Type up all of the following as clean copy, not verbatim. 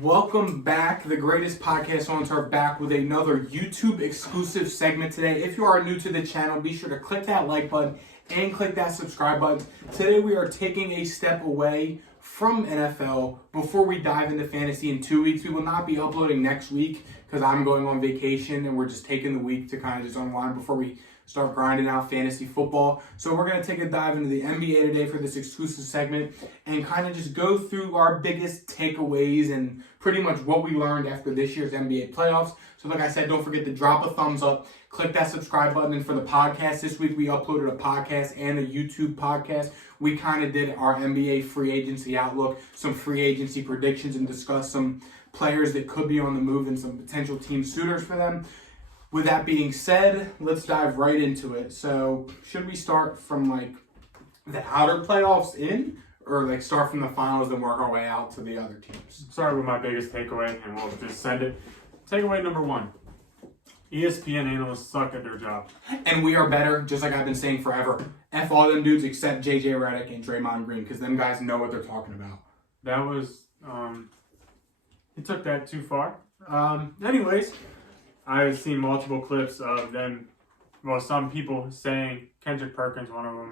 Welcome back. The greatest podcast on are back with another YouTube exclusive segment today. If you are new to the channel, be sure to click that like button and click that subscribe button. Today we are taking a step away from NFL before we dive into fantasy in 2 weeks. We will not be uploading next week because I'm going on vacation and we're just taking the week to kind of just unwind before we start grinding out fantasy football. So we're going to take a dive into the NBA today for this exclusive segment and kind of just go through our biggest takeaways and pretty much what we learned after this year's NBA playoffs. So like I said, don't forget to drop a thumbs up, click that subscribe button. And for the podcast this week, we uploaded a podcast and a YouTube podcast. We kind of did our NBA free agency outlook, some free agency predictions, and discussed some players that could be on the move and some potential team suitors for them. With that being said, let's dive right into it. So, should we start from like the outer playoffs in, or like start from the finals and work our way out to the other teams? Start with my biggest takeaway, and we'll just send it. Takeaway number one: ESPN analysts suck at their job. And we are better, just like I've been saying forever. F all them dudes except JJ Redick and Draymond Green, because them guys know what they're talking about. That was he took that too far. Anyways. I've seen multiple clips of them, well, some people saying, Kendrick Perkins, one of them,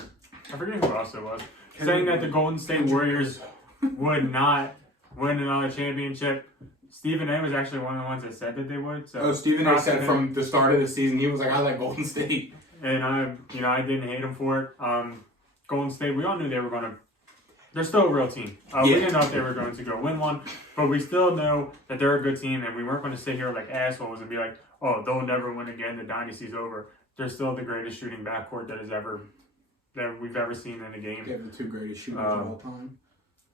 I forget who else it was, saying that the Golden State Warriors would not win another championship. Stephen A. was actually one of the ones that said that they would. So Stephen A. said from the start of the season, he was like, I like Golden State. And I didn't hate him for it. Golden State, we all knew they were going to, they're still a real team. We didn't know if they were going to go win one, but we still know that they're a good team, and we weren't going to sit here like assholes and be like, oh, they'll never win again, the dynasty's over. They're still the greatest shooting backcourt that we've ever seen in a game. They have the two greatest shooters of all time.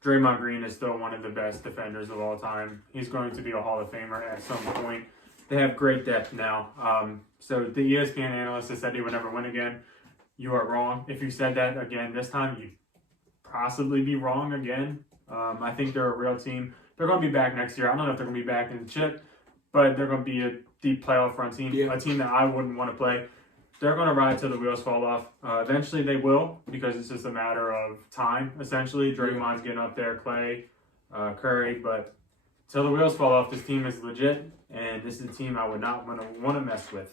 Draymond Green is still one of the best defenders of all time. He's going to be a Hall of Famer at some point. They have great depth now. So the ESPN analyst has said he would never win again. You are wrong. If you said that again this time, you'd possibly be wrong again. I think they're a real team. They're going to be back next year. I don't know if they're going to be back in the chip, but they're going to be a deep playoff run team, a team that I wouldn't want to play. They're going to ride till the wheels fall off. Eventually they will, because it's just a matter of time, essentially. Draymond's getting up there, Clay, Curry, but till the wheels fall off, this team is legit, and this is a team I would not want to mess with.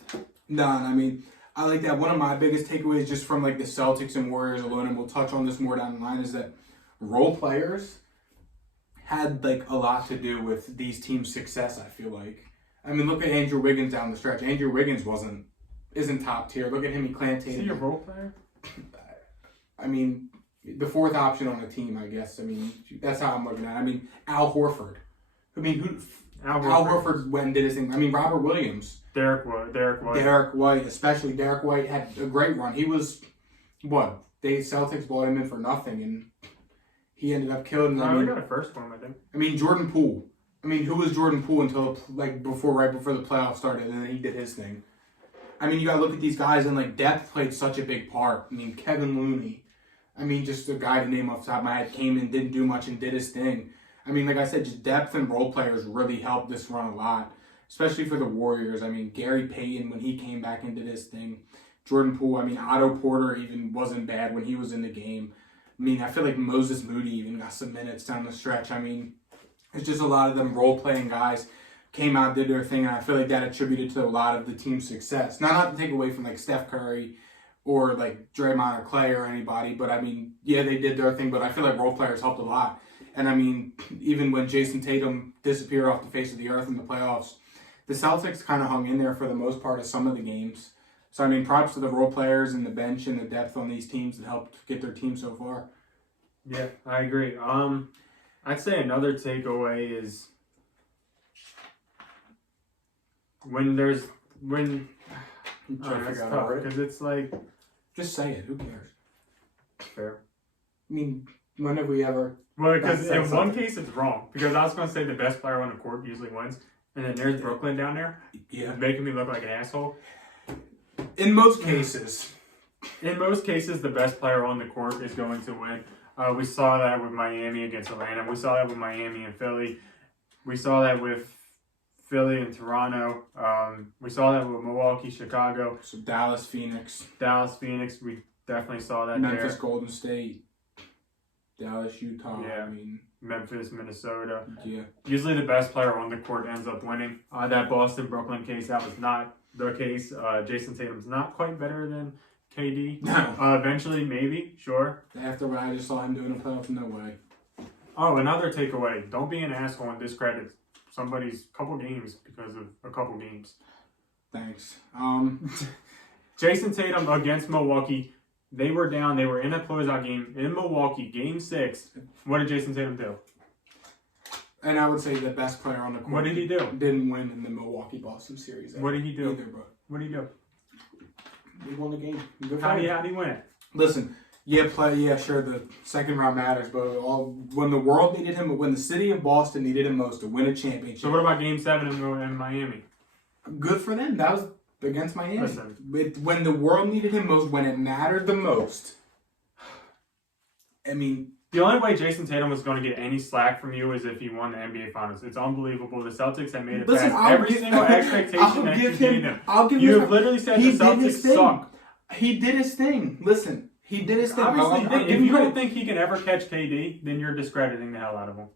No, I mean, I like that. One of my biggest takeaways just from like the Celtics and Warriors alone, and we'll touch on this more down the line, is that role players had like a lot to do with these teams' success, I feel like. I mean, look at Andrew Wiggins down the stretch. Andrew Wiggins isn't top tier. Look at him, Clancy. Is he a role player? I mean, the fourth option on the team, I guess. I mean, that's how I'm looking at it. I mean, Al Horford. I mean, Al Horford went and did his thing. I mean, Robert Williams. Derek White. Derek White, especially Derek White, had a great run. He was, Celtics bought him in for nothing, and he ended up killing them. We got a first for him, I think. I mean, Jordan Poole. I mean, who was Jordan Poole until right before the playoffs started, and then he did his thing. I mean, you gotta look at these guys, and like depth played such a big part. I mean, Kevin Looney. I mean, just a guy to name off the top of my head, came in, didn't do much, and did his thing. I mean, like I said, just depth and role players really helped this run a lot, especially for the Warriors. I mean, Gary Payton, when he came back and did his thing. Jordan Poole, I mean, Otto Porter even wasn't bad when he was in the game. I mean, I feel like Moses Moody even got some minutes down the stretch. I mean, it's just a lot of them role-playing guys came out, did their thing, and I feel like that attributed to a lot of the team's success. Now, not to take away from like Steph Curry or like Draymond or Clay or anybody, but I mean, yeah, they did their thing, but I feel like role players helped a lot. And I mean, even when Jason Tatum disappeared off the face of the earth in the playoffs, the Celtics kind of hung in there for the most part of some of the games. So I mean, props to the role players and the bench and the depth on these teams that helped get their team so far. Yeah, I agree. I'd say another takeaway is when it's tough because it's like, just say it. Who cares? Fair. I mean, when have we ever? Well, because in one case it's wrong, because I was going to say the best player on the court usually wins, and then there's Brooklyn down there, making me look like an asshole. In most cases, the best player on the court is going to win. We saw that with Miami against Atlanta. We saw that with Miami and Philly. We saw that with Philly and Toronto. We saw that with Milwaukee, Chicago. So Dallas, Phoenix. We definitely saw that Memphis, there. Golden State. Dallas, Utah. Yeah. I mean, Memphis, Minnesota. Yeah. Usually the best player on the court ends up winning. That Boston-Brooklyn case, that was not the case. Jason Tatum's not quite better than KD. No. Eventually, maybe, sure. After what I just saw him doing in the playoffs, no way. Oh, another takeaway. Don't be an asshole and discredit somebody's couple games because of a couple games. Thanks. Jason Tatum against Milwaukee. They were down. They were in a closeout game in Milwaukee, Game 6. What did Jason Tatum do? And I would say the best player on the court. What did he do? Didn't win in the Milwaukee-Boston series. What did he do? Either, bro. What did he do? He won the game. Good How for him. did he win it? Listen, sure, the second round matters, but when the world needed him, when the city of Boston needed him most to win a championship. So what about Game 7 in Miami? Good for them. That was against Miami. Listen. When the world needed him most, when it mattered the most. I mean, The only way Jason Tatum was going to get any slack from you is if he won the NBA Finals. It's unbelievable. The Celtics have made it past every single expectation that you gave them. You have literally said the Celtics suck. He did his thing. Listen, he did his thing. Obviously, if you don't think he can ever catch KD, then you're discrediting the hell out of him.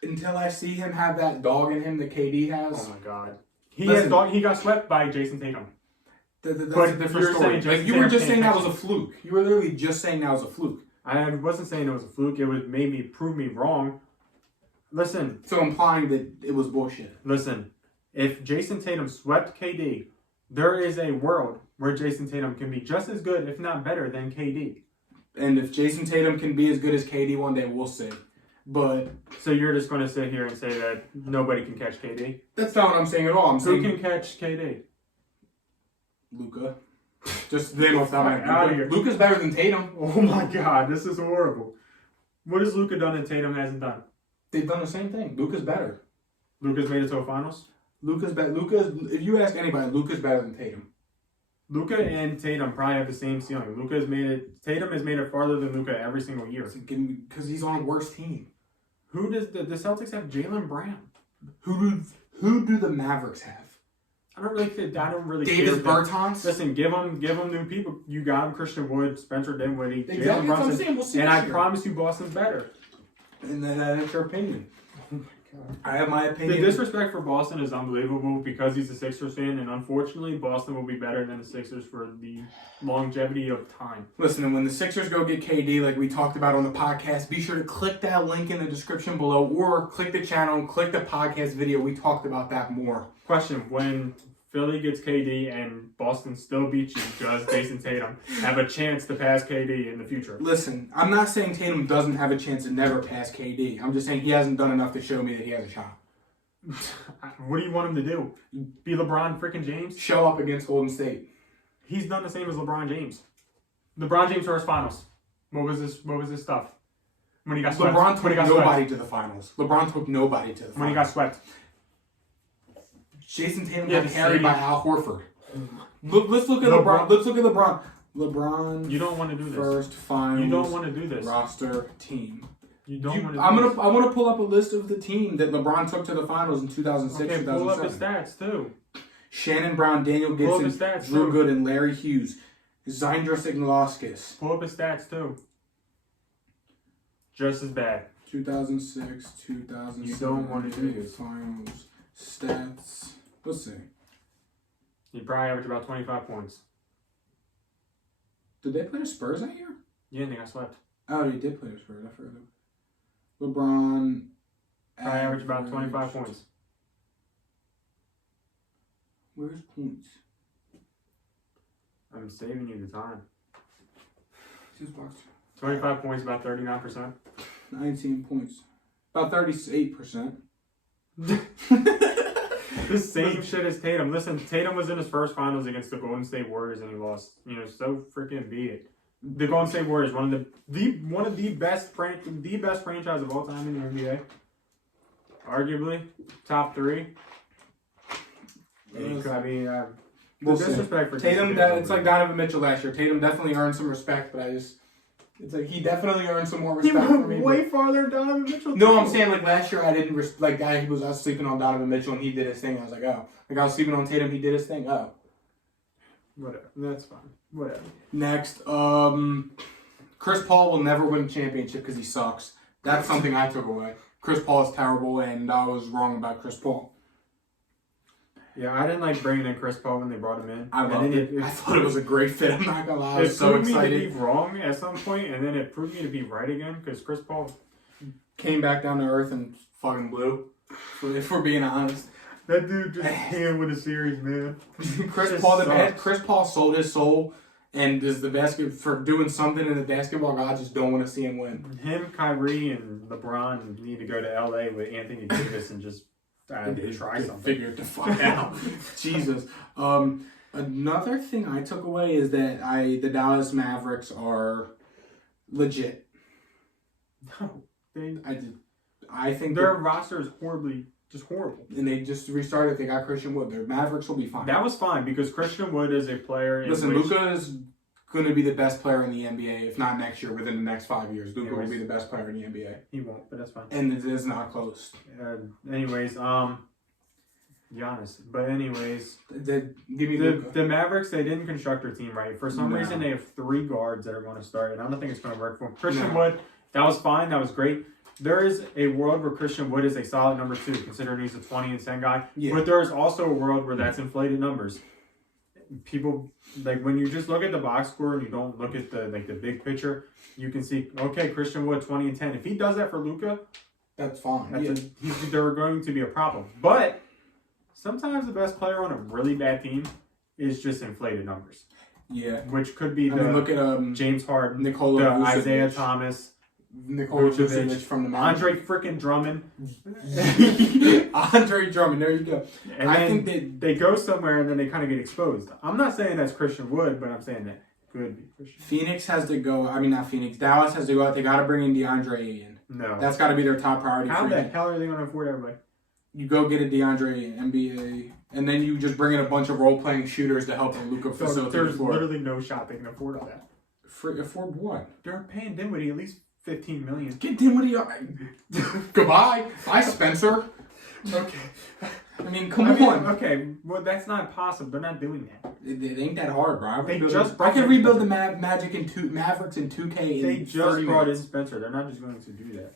Until I see him have that dog in him that KD has. Oh my God. He got swept by Jason Tatum. That's But a different you're story. saying You were Jason just saying that Tatum was a fluke. You were literally just saying that was a fluke. I wasn't saying it was a fluke. It would maybe prove me wrong. Listen. So implying that it was bullshit. Listen. If Jason Tatum swept KD, there is a world where Jason Tatum can be just as good, if not better, than KD. And if Jason Tatum can be as good as KD one day, we'll see. But so you're just going to sit here and say that nobody can catch KD? That's not what I'm saying at all. I'm saying who can catch KD? Luka. Just name off that out of here. Luka's better than Tatum. Oh my God, this is horrible. What has Luka done and Tatum hasn't done? They've done the same thing. Luka's better. Luka's made it to a finals? Luka's better. If you ask anybody, Luka's better than Tatum. Luka and Tatum probably have the same ceiling. Tatum has made it farther than Luka every single year. Because he's on a worse team. Who does the Celtics have? Jaylen Brown. Who do the Mavericks have? I don't really Davis care. Bertans? Listen, give them new people. You got him, Christian Wood, Spencer Dinwiddie, Exactly. Jalen Brunson. I'm saying. We'll see and I year. promise you Boston's better. And that's your opinion. Oh my God. I have my opinion. The disrespect for Boston is unbelievable because he's a Sixers fan, and unfortunately, Boston will be better than the Sixers for the longevity of time. Listen, and when the Sixers go get KD, like we talked about on the podcast, be sure to click that link in the description below, or click the channel, click the podcast video. We talked about that more. Question: when Philly gets KD and Boston still beats you, does Jason Tatum have a chance to pass KD in the future? Listen, I'm not saying Tatum doesn't have a chance to never pass KD. I'm just saying he hasn't done enough to show me that he has a shot. What do you want him to do? Be LeBron freaking James? Show up against Golden State. He's done the same as LeBron James. LeBron James first finals. What was this stuff? When he got swept. LeBron took nobody to the finals. LeBron took nobody to the finals. When he got swept. Jason Tatum got carried by Al Horford. Let's look at LeBron. Let's look at LeBron. LeBron. You don't want to do this. First finals. You don't want to do this. Roster team. You don't want to. I want to pull up a list of the team that LeBron took to the finals in 2006, okay, 2007. pull up his stats too. Shannon Brown, Daniel Gibson, Drew Gooden, Larry Hughes, Zydrunas Ilgauskas. Pull up his stats too. Just as bad. 2006, 2007. You don't want to do this. Finals stats. Let's see. He probably averaged about 25 points. Did they play the Spurs that year? Yeah, and they got swept. Oh, he did play the Spurs. I forgot. LeBron. Probably averaged about 25 points. Where's points? I'm saving you the time. 25 25 points, about 39%. 19 points. About 38%. The same shit as Tatum. Listen, Tatum was in his first finals against the Golden State Warriors and he lost. So freaking be it. The Golden State Warriors, one of the best franchise of all time in the NBA. Arguably, top 3. We'll disrespect for Tatum. It's like Donovan Mitchell last year. Tatum definitely earned some respect, but it's like he definitely earned some more respect. He went for me, way farther than Donovan Mitchell. No, I'm saying like last year I didn't I was sleeping on Donovan Mitchell and he did his thing. I was like, oh, like I was sleeping on Tatum, he did his thing. Oh, whatever. That's fine. Whatever. Next, Chris Paul will never win a championship because he sucks. That's something I took away. Chris Paul is terrible, and I was wrong about Chris Paul. Yeah, I didn't like bringing in Chris Paul when they brought him in. I loved it. I thought it was a great fit. I'm not gonna lie. I It was so proved me to excited. be wrong at some point, and then it proved me to be right again because Chris Paul. Came back down to earth and fucking blew. If we're being honest. That dude just came with a series, man. Chris Paul sold his soul and is the basket for doing something in the basketball. God just don't want to see him win. Him, Kyrie, and LeBron need to go to LA with Anthony Davis and just try something. Figure it the fuck out. Jesus. Another thing I took away is that the Dallas Mavericks are legit. No, I think their roster is just horrible. And they just restarted. They got Christian Wood. Their Mavericks will be fine. That was fine because Christian Wood is a player. Listen, Luka is going to be the best player in the NBA, if not next year, within the next 5 years. Luka will be the best player in the NBA. He won't, but that's fine. And it is not close. Anyways, Giannis. But anyways, Give me Luka. The Mavericks, they didn't construct their team right. For some reason, they have 3 guards that are going to start, and I don't think it's going to work for them. Christian Wood, that was fine. That was great. There is a world where Christian Wood is a solid number 2, considering he's a 20 and 10 guy. Yeah. But there is also a world where that's inflated numbers. People, like, when you just look at the box score and you don't look at the big picture, you can see, okay, Christian Wood 20 and 10. If he does that for Luka, that's fine. They're going to be a problem. But sometimes the best player on a really bad team is just inflated numbers. Yeah, which could be look at James Harden, Nikola Isaiah Thomas. Nikola Vucevic from the Mavericks. Andre freaking Drummond. Andre Drummond, there you go. And I think they go somewhere and then they kind of get exposed. I'm not saying that's Christian Wood, but I'm saying that could be Christian. Phoenix has to go. I mean, not Phoenix. Dallas has to go out. They got to bring in DeAndre Ayton. No. That's got to be their top priority. How the hell are they going to afford everybody? You go get a DeAndre Ayton, NBA, and then you just bring in a bunch of role-playing shooters to help Luka facilitate. There's literally no shot they can afford all that. Afford what? They're paying Dinwiddie at least $15 million. Get Dinwiddie. Goodbye. Bye, Spencer. Okay. I mean, come on. Okay, well, that's not possible. They're not doing that. It ain't that hard, bro. I can rebuild the Magic and Mavericks in 2K. They just brought in Spencer. They're not just going to do that.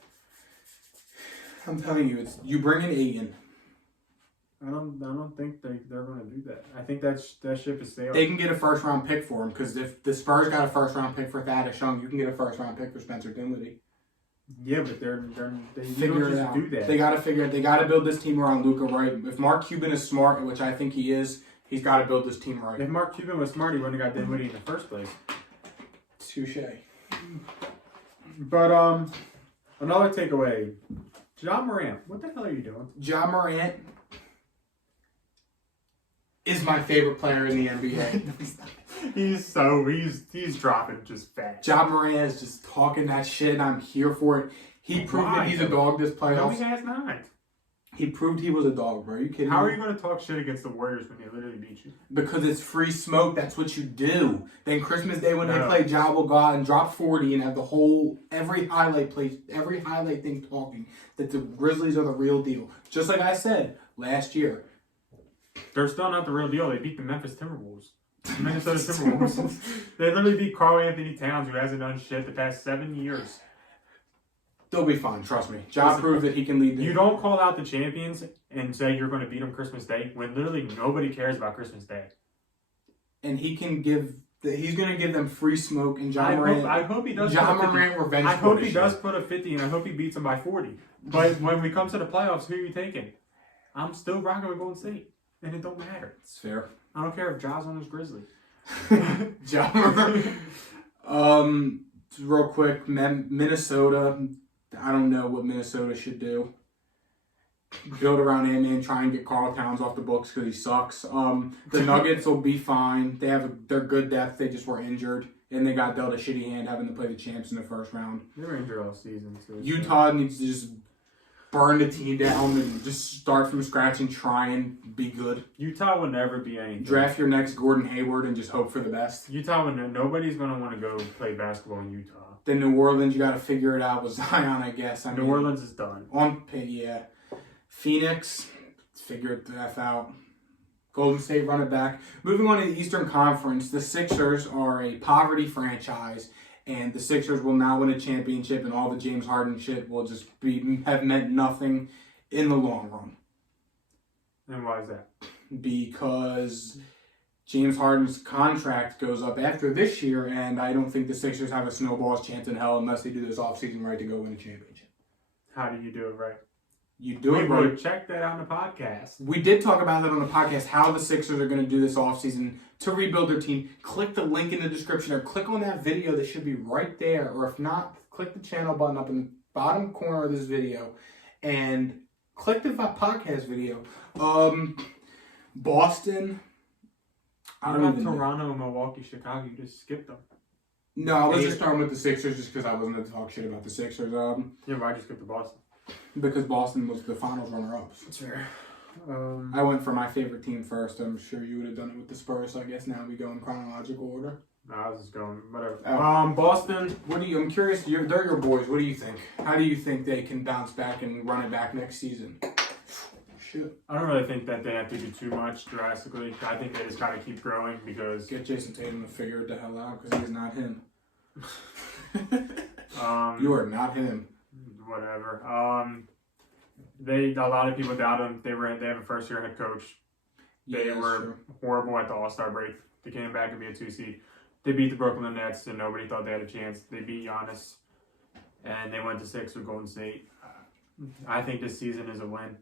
I'm telling you, you bring in Ayton. I don't think they're going to do that. I think that ship is stale. They can get a first round pick for him because if the Spurs got a first round pick for Thaddeus Young, you can get a first round pick for Spencer Dinwiddie. Yeah, but they figure it out. Do that. They got to figure it. They got to build this team around Luka, right? If Mark Cuban is smart, which I think he is, he's got to build this team right. If Mark Cuban was smart, he wouldn't have got Dinwiddie in the first place. Touche. But another takeaway. Ja Morant, what the hell are you doing? Ja Morant is my favorite player in the NBA. he's dropping just fast. Ja Morant is just talking that shit, and I'm here for it. He proved that he's a dog this playoffs. No, he has not. He proved he was a dog, bro. Are you kidding me? How are you going to talk shit against the Warriors when they literally beat you? Because it's free smoke. That's what you do. Then Christmas Day when they play, Ja will go out and drop 40 and have every highlight thing talking that the Grizzlies are the real deal. Just like I said last year. They're still not the real deal. They beat the Memphis Timberwolves. Minnesota Timberwolves. They literally beat Karl Anthony Towns, who hasn't done shit the past 7 years. They'll be fine, trust me. Ja proved that he can lead them. You don't call out the champions and say you're going to beat them Christmas Day when literally nobody cares about Christmas Day. And he's going to give them free smoke and Ja Morant. I hope he does. Ja Morant revenge. I hope he does put a 50 and I hope he beats them by 40. But when we come to the playoffs, who are you taking? I'm still rocking with Golden State. And it don't matter. It's fair. I don't care if Ja's on his Grizzly. Ja Morant. Real quick, Minnesota. I don't know what Minnesota should do. Build around him and try and get Karl Towns off the books because he sucks. The Nuggets will be fine. They're good depth. They just were injured. And they got dealt a shitty hand having to play the champs in the first round. They were injured all season, too. Utah needs to just burn the team down and just start from scratch and try and be good. Utah will never be anything. Draft your next Gordon Hayward and just hope for the best. Nobody's going to want to go play basketball in Utah. Then New Orleans, you got to figure it out with Zion, I guess. New Orleans is done. Yeah. Phoenix, figure it the F out. Golden State, run it back. Moving on to the Eastern Conference, the Sixers are a poverty franchise, and the Sixers will not win a championship, and all the James Harden shit will just have meant nothing in the long run. And why is that? Because James Harden's contract goes up after this year, and I don't think the Sixers have a snowball's chance in hell unless they do this offseason right to go win a championship. How do you do it right? You do it We right. would check that on the podcast. We did talk about that on the podcast, how the Sixers are going to do this offseason to rebuild their team. Click the link in the description or click on that video that should be right there. Or if not, click the channel button up in the bottom corner of this video and click the podcast video. Boston. I don't even know. Toronto, Milwaukee, Chicago. You just skipped them. No, I was just starting with the Sixers just because I wasn't going to talk shit about the Sixers. Yeah, why just skip the Boston? Because Boston was the finals runner-ups. That's fair. I went for my favorite team first. I'm sure you would have done it with the Spurs. So I guess now we go in chronological order. No, I was just going whatever. Oh. Boston. I'm curious. They're your boys. What do you think? How do you think they can bounce back and run it back next season? Shit. I don't really think that they have to do too much drastically. I think they just got to keep growing because Get Jason Tatum to figure it the hell out because he's not him. You are not him. Whatever. A lot of people doubt them. They have a first year head coach. They Yeah, were sure. horrible at the All-Star break. They came back and be a 2 seed. They beat the Brooklyn Nets and nobody thought they had a chance. They beat Giannis and they went to 6 with Golden State. I think this season is a win.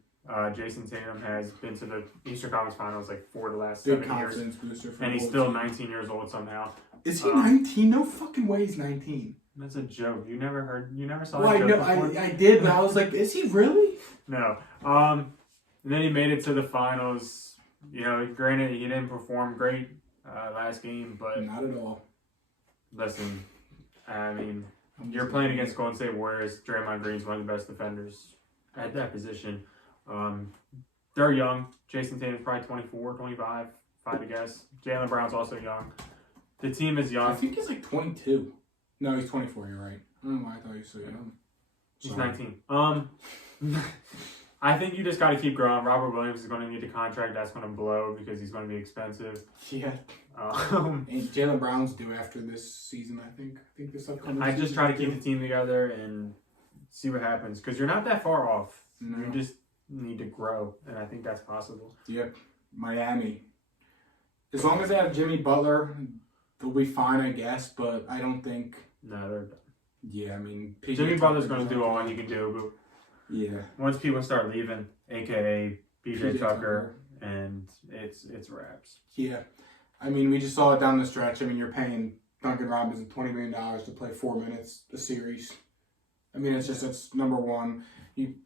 Jason Tatum has been to the Eastern Conference Finals like 4 of the last Big 7 years. confidence booster for And he's both still teams. 19 years old somehow. Is he 19? No fucking way he's 19. That's a joke. You never saw Well, that I joke know, before? I did, but I was like, is he really? No. And then he made it to the finals. You know, granted, he didn't perform great last game, but Not at all. listen, I mean, you're playing against Golden State Warriors. Draymond Green's one of the best defenders at that position. They're young. Jason Tatum's probably 24, 25, if I had to guess. Jaylen Brown's also young. The team is I young. think he's like 22. No, he's 24. You're right. I don't know why I thought he was so young. He's Sorry. 19. I think you just got to keep growing. Robert Williams is going to need a contract that's going to blow because he's going to be expensive. Yeah. Um, And Jaylen Brown's due after this season, I think. I think this upcoming I season. just try to keep the team together and see what happens because you're not that far off. No. You just need to grow, and I think that's possible. Yep. Miami. As long as they have Jimmy Butler, they'll be fine, I guess, but I don't think. No, they're Yeah, I mean. PJ Jimmy Butler's going to Tucker's do not- all he can do, Yeah. but once people start leaving, aka PJ PJ Tucker, and it's wraps. Yeah. I mean, we just saw it down the stretch. I mean, you're paying Duncan Robinson $20 million to play 4 minutes a series. I mean, that's number one.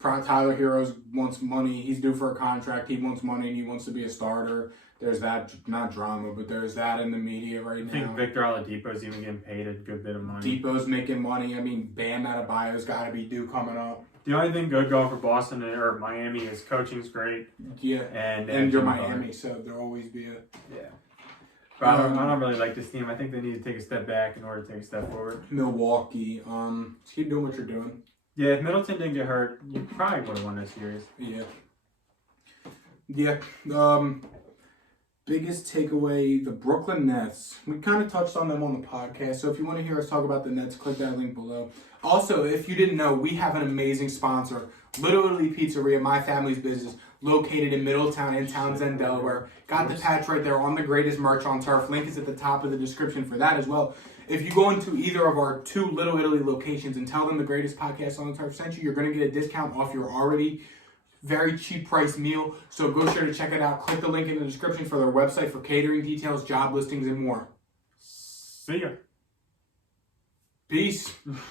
Tyler Heroes wants money. He's due for a contract. He wants money and he wants to be a starter. There's that, not drama, but there's that in the media right I think now. Victor Oladipo's even getting paid a good bit of money. Depot's making money. I mean, Bam Adebayo's got to be due coming up. The only thing good going for Boston or Miami is coaching's great, Yeah. and You're Jimmy Butler. Miami, so there'll always be a... Yeah. But I don't really like this team. I think they need to take a step back in order to take a step forward. Milwaukee. Keep doing what you're doing. Yeah, if Middleton didn't get hurt, you probably would have won this series. Yeah. Yeah. Biggest takeaway, the Brooklyn Nets. We kind of touched on them on the podcast, so if you want to hear us talk about the Nets, click that link below. Also, if you didn't know, we have an amazing sponsor, Little Italy Pizzeria, my family's business, located in Middletown in Townsend, Delaware. Got the patch right there on the greatest merch on turf. Link is at the top of the description for that as well. If you go into either of our 2 Little Italy locations and tell them the greatest podcast on turf sent you, you're going to get a discount off your already very cheap price meal. So go sure to check it out. Click the link in the description for their website for catering details, job listings, and more. See ya. Peace.